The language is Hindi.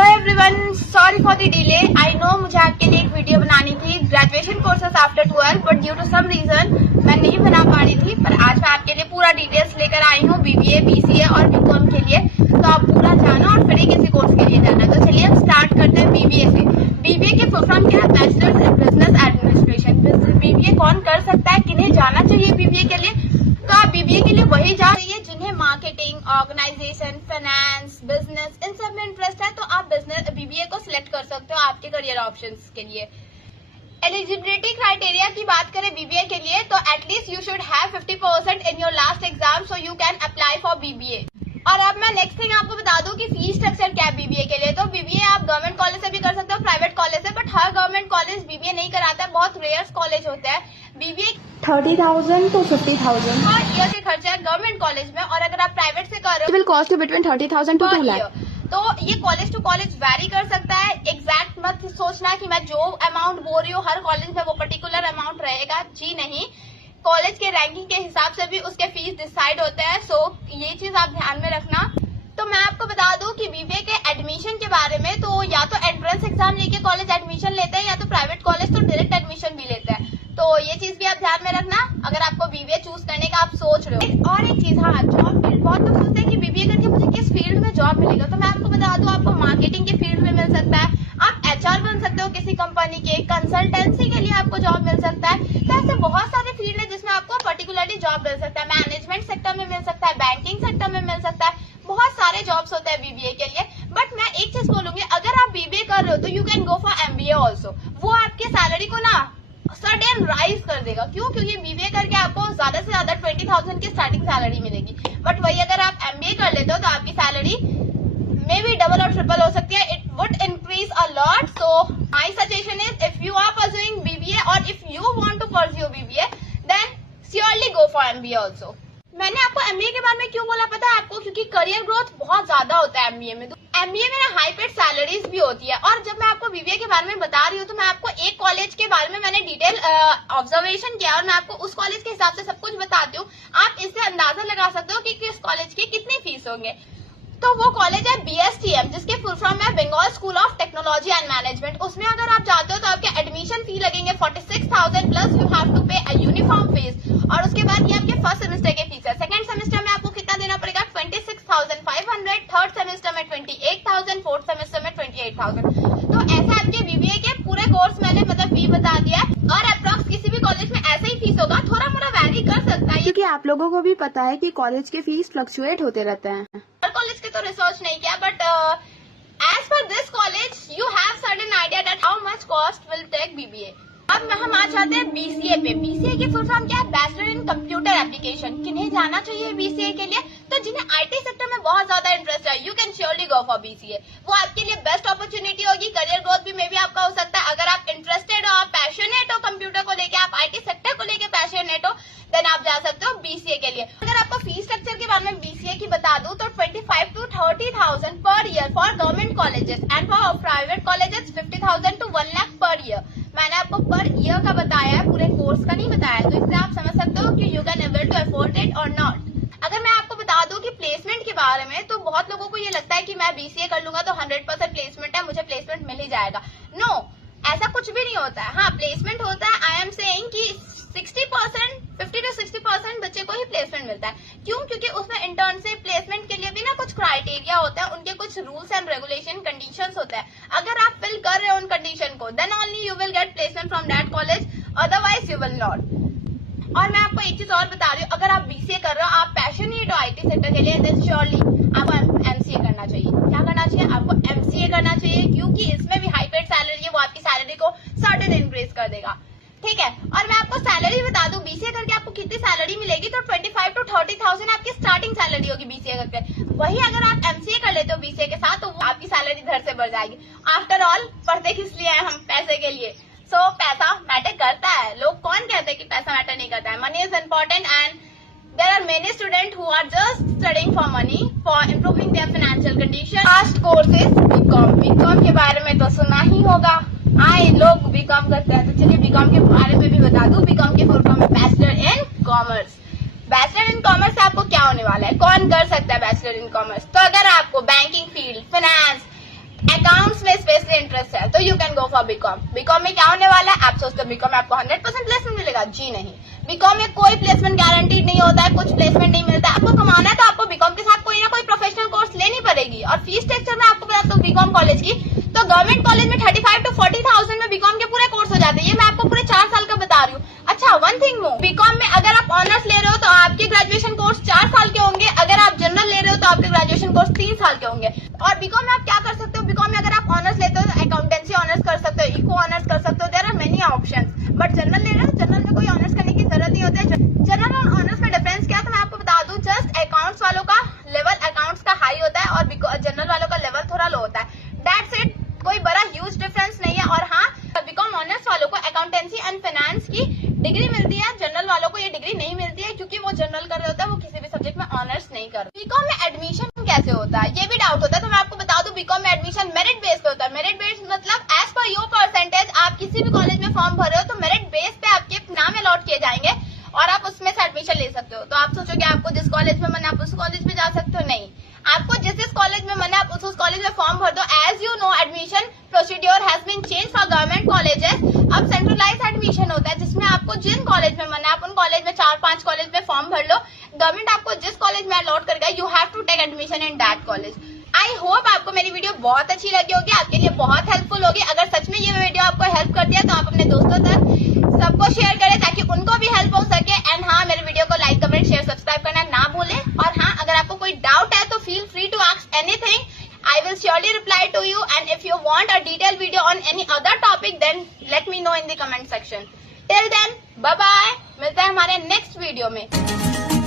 Hello everyone, sorry for the delay. I know मुझे आपके लिए एक वीडियो बनानी थी graduation courses after 12, but due to some reason मैं नहीं बना पा रही थी। पर आज मैं आपके लिए पूरा डिटेल्स लेकर आई हूँ बीबीए, बीसीए और बीकॉम के लिए। तो आप पूरा जाना और फिर किसी कोर्स के लिए जाना। तो चलिए हम स्टार्ट करते हैं बीबीए से। बीबीए के फुल फॉर्म क्या है? Bachelors in business administration. BBA कौन कर सकता है, किन्हें जाना चाहिए बीबीए के लिए? तो आप बीबीए के लिए वही जा रही है जिन्हें मार्केटिंग, ऑर्गेनाइजेशन, फाइनेंस, बिजनेस इन सब में इंटरेस्ट है। तो आप बिजनेस बीबीए को सिलेक्ट कर सकते हो आपके करियर ऑप्शंस के लिए। एलिजिबिलिटी क्राइटेरिया की बात करें बीबीए के लिए तो at least you should have 50% in your last exam so you can apply for BBA. और अब मैं नेक्स्ट थिंग आपको बता दूं कि फीस स्ट्रक्चर क्या है बीबीए के लिए। तो बीबीए आप गवर्नमेंट कॉलेज से भी कर सकते हो, प्राइवेट कॉलेज से, but her government college BBA नहीं कराता है। बहुत रेयर कॉलेज होते हैं। बीबीए 30,000 to 50,000 और ईयर के खर्चे है गवर्नमेंट कॉलेज में। और अगर आप प्राइवेट से कर रहे हो will cost you between 30,000 to 2 lakh। तो ये कॉलेज टू कॉलेज वैरी कर सकता है। एग्जैक्ट मत सोचना कि मैं जो अमाउंट बोल रही हूँ हर कॉलेज में वो पर्टिकुलर अमाउंट रहेगा, जी नहीं। कॉलेज के रैंकिंग के हिसाब से भी उसके फीस डिसाइड होते हैं। सो ये चीज आप ध्यान में रखना। तो मैं आपको बता दूं कि बीबीए के एडमिशन के बारे में, तो या तो एंट्रेंस एग्जाम लेके कॉलेज एडमिशन लेते हैं या तो प्राइवेट कॉलेज तो डायरेक्ट एडमिशन भी लेते हैं। तो ये चीज भी आप ध्यान में रखना अगर आपको बीबीए चूज करने का आप सोच रहे हो। और एक चीज, हाँ, जॉब फील्ड। बहुत लोग सोचते हैं कि बीबीए करके मुझे किस फील्ड में जॉब मिलेगा। तो मैं आपको बता दूं आपको मार्केटिंग के फील्ड में मिल सकता है, आप एचआर बन सकते हो किसी कंपनी के, कंसल्टेंसी के लिए आपको जॉब मिल सकता है। तो ऐसे बहुत सारे फील्ड है जिसमें आपको पर्टिकुलरली जॉब मिल सकता है। मैनेजमेंट सेक्टर में मिल सकता है, बैंकिंग सेक्टर में मिल सकता है, बहुत सारे जॉब्स होते हैं बीबीए के लिए। बट मैं एक चीज बोलूंगी, अगर आप बीबीए कर रहे हो तो you can go for MBA also. वो आपके सैलरी को ना सडन राइज कर देगा। क्यों? क्योंकि बीबीए करके आपको ज्यादा से ज्यादा 20,000 की स्टार्टिंग सैलरी मिलेगी। बट वही अगर आप एमबीए कर लेते हो तो आपकी सैलरी मे बी डबल और ट्रिपल हो सकती है। It would increase a lot. So my suggestion is if you are pursuing BBA और if you want to pursue BBA then surely go for MBA also. मैंने आपको एमबीए के बारे में क्यों बोला पता है आपको? क्योंकि करियर ग्रोथ बहुत ज्यादा होता है एमबीए में। एमबीए में ना हाई पेड सैलरीज भी होती है। और जब मैं आपको बीबीए के बारे में बता रही हूँ तो मैं आपको एक कॉलेज के बारे में मैंने डिटेल ऑब्जर्वेशन किया और मैं आपको उस कॉलेज के हिसाब से सब कुछ बताती हूँ। आप इससे अंदाजा लगा सकते हो कि किस कॉलेज की कितनी फीस होंगे। तो वो कॉलेज है बीएसटीएम, जिसके फुल फॉर्म है Bengal school of technology and management. उसमें अगर आप जाते हो तो आपके एडमिशन फी लगेंगे 46,000 प्लस यू हैव टू पे अ यूनिफॉर्म फीस। और उसके बाद ये आपके फर्स्ट सेमेस्टर के फीस है। सेकंड सेमेस्टर में आपको कितना देना पड़ेगा? 26,500। थर्ड सेमेस्टर में 28,000, फोर्थ सेमेस्टर में 28,000। तो ऐसा आपके बीबीए के पूरे कोर्स मैंने मतलब फी बता दिया है। और अप्रॉक्स किसी भी कॉलेज में ऐसा ही फीस होगा, थोड़ा मोड़ा वैरी कर सकता है क्योंकि आप लोगों को भी पता है कि कॉलेज के फीस फ्लक्चुएट होते रहते हैं। कॉलेज के तो रिसर्च नहीं किया, but as per this college you have certain idea that how much cost will take BBA. अब हम आ जाते हैं बीसीए पे। बीसीए की फुल फॉर्म क्या है? Bachelor in computer application. किन्हें जाना चाहिए बीसीए के लिए? तो जिन्हें आईटी सेक्टर में बहुत ज्यादा इंटरेस्ट है you can surely go for BCA. वो आपके लिए बेस्ट अपॉर्चुनिटी होगी। करियर ग्रोथ भी मे बी आपका हो सकता है। अगर आप इंटरेस्टेड हो, आप पैशनेट हो कंप्यूटर को लेके, आप आईटी सेक्टर को लेके पैशनेट हो, देन आप जा सकते हो बीसीए के लिए। अगर आपको फीस स्ट्रक्चर के बारे में बीसीए की बता दूं तो 25 to 30,000 per year for government colleges and for private colleges 50,000 to 1 lakh per year. मैंने आपको पर ईयर का बताया है, पूरे कोर्स का नहीं बताया है। तो इससे आप समझ सकते हो कि you can able to afford it और नॉट। अगर मैं आपको बता दूं कि प्लेसमेंट के बारे में, तो बहुत लोगों को ये लगता है कि मैं बीसीए कर लूंगा तो 100% प्लेसमेंट है, मुझे प्लेसमेंट मिल ही जाएगा। नो, ऐसा कुछ भी नहीं होता है। हाँ, प्लेसमेंट होता है। आई एम सेइंग कि 60%, 50 to 60% बच्चे को ही प्लेसमेंट मिलता है। क्यों? क्योंकि उसमें इंटर्नशिप प्लेसमेंट के लिए भी ना कुछ क्राइटेरिया होता है, उनके कुछ रूल्स एंड रेगुलेशन कंडीशंस होते हैं। अगर आप फिल कर रहे हो उन कंडीशन को then only you will get placement from that college, otherwise you will not. और मैं आपको एक चीज और बता रही हूँ, अगर आप बीसीए कर रहे हो, आप पैशनेट हो आईटी सेक्टर के लिए, देन श्योरली आपको एमसीए करना चाहिए। क्या करना चाहिए? आपको एमसीए करना चाहिए, क्योंकि इसमें भी हाई पेड सैलरी है, वो आपकी सैलरी को सर्टेन इंक्रीज कर देगा। ठीक है। और मैं आपको सैलरी बता दूं, बीसीए करके आपको कितनी सैलरी मिलेगी? तो 25 to 30,000 आपकी स्टार्टिंग सैलरी होगी बीसीए करके। वही अगर आप एमसीए कर लेते हो बीसीए के साथ तो आपकी सैलरी घर से बढ़ जाएगी। आफ्टर ऑल पढ़ते किस लिए हैं हम? पैसे के लिए। सो पैसा मैटर करता है। लोग कौन कहते हैं कि पैसा मैटर नहीं करता है? Money is important and there are many students who are just studying for money for improving their financial condition. Last course is BCom. BCom के बारे में तो सुना ही होगा, आए लोग बीकॉम करते हैं। तो चलिए बीकॉम के बारे में भी बता दूं। बीकॉम के फुल फॉर्म है bachelor in commerce. Bachelor in commerce से आपको क्या होने वाला है? कौन कर सकता है बैचलर इन कॉमर्स? तो अगर आपको banking field, finance, account for BCom. BCom में क्या होने वाला है, आप सोचते हो बीकॉम में आपको 100% प्लेसमेंट मिलेगा? जी नहीं, बीकॉम में कोई प्लेसमेंट गारंटीड नहीं होता है, कुछ प्लेसमेंट नहीं मिलता है। आपको कमाना है तो आपको बीकॉम के साथ कोई ना कोई प्रोफेशनल कोर्स लेनी पड़ेगी। और फीस स्ट्रक्चर में आपको बता दो बीकॉम कॉलेज की, तो गवर्नमेंट कॉलेज में 35 to 40,000 में बीकॉम के पूरे कोर्स हो जाते हैं। ये मैं आपको पूरे 4 साल का बता रही हूँ। अच्छा, वन थिंग मोर, बीकॉम में अगर आप ऑनर्स ले रहे हो तो आपके ग्रेजुएशन कोर्स 4 साल के होंगे, अगर आप जनरल ले रहे हो तो आपके ग्रेजुएशन कोर्स 3 साल के होंगे। और बीकॉम में आप क्या कर सकते हो, बीकॉम में अगर आप ऑनर्स लेते हो तो अकाउंटेंसी ऑनर्स कर सकते हो, इको ऑनर्स कर सकते हो, there are many options. But general ले रहे हो, जनरल में कोई ऑनर्स करने की जरूरत नहीं होती है। जनरल और ऑनर्स में डिफरेंस क्या है तो मैं आपको बता दूं, जस्ट अकाउंट्स वालों का लेवल अकाउंट्स का हाई होता है और जनरल वालों का लेवल थोड़ा लो होता है। दैट्स इट, कोई बड़ा ह्यूज डिफरेंस नहीं है। और हाँ, बीकॉम ऑनर्स वालों को अकाउंटेंसी एंड फाइनेंस की डिग्री मिलती है, जनरल वालों को ये डिग्री नहीं मिलती है क्योंकि वो जनरल कर रहे होता है, वो किसी भी सब्जेक्ट में ऑनर्स नहीं कर रहे। बीकॉम में एडमिशन कैसे होता है ये भी डाउट होता है, तो मैं आपको बता दूं बीकॉम में एडमिशन मेरिट बेस्ड होता है। मेरिट बेस्ड मतलब एज पर योर परसेंटेज, आप किसी भी कॉलेज में फॉर्म भर रहे हो तो मेरिट बेस पे आपके नाम अलॉट किए जाएंगे और आप उसमें से एडमिशन ले सकते हो। तो आप सोचोगे आपको जिस कॉलेज में मन है आप उस कॉलेज में जा सकते हो, नहीं, आपको जिस कॉलेज में मन है आप उस कॉलेज में फॉर्म भर दो। As you know, admission procedure has been change for government colleges. अब सेंट्रलाइज एडमिशन होता है जिसमें आपको जिन कॉलेज में मन है आप उन कॉलेज में 4-5 कॉलेज में फॉर्म भर लो। गवर्नमेंट आपको जिस कॉलेज में अलॉट करेगा, you have to take admission in that college. I hope आपको मेरी वीडियो बहुत अच्छी लगी होगी, आपके लिए बहुत हेल्पफुल होगी। अगर सच में ये वीडियो आपको हेल्प करती है तो आप अपने दोस्तों तक सबको शेयर करें ताकि उनको भी हेल्प हो सके। एंड हाँ, मेरे वीडियो को लाइक, कमेंट, शेयर, सब्सक्राइब करना ना भूलें। और हाँ, अगर आपको कोई डाउट है तो feel free to ask anything, I will surely reply to you, and if you want a detailed video on any other topic then let me know in the comment section. Till then, bye bye, मिलते हैं हमारे नेक्स्ट वीडियो में।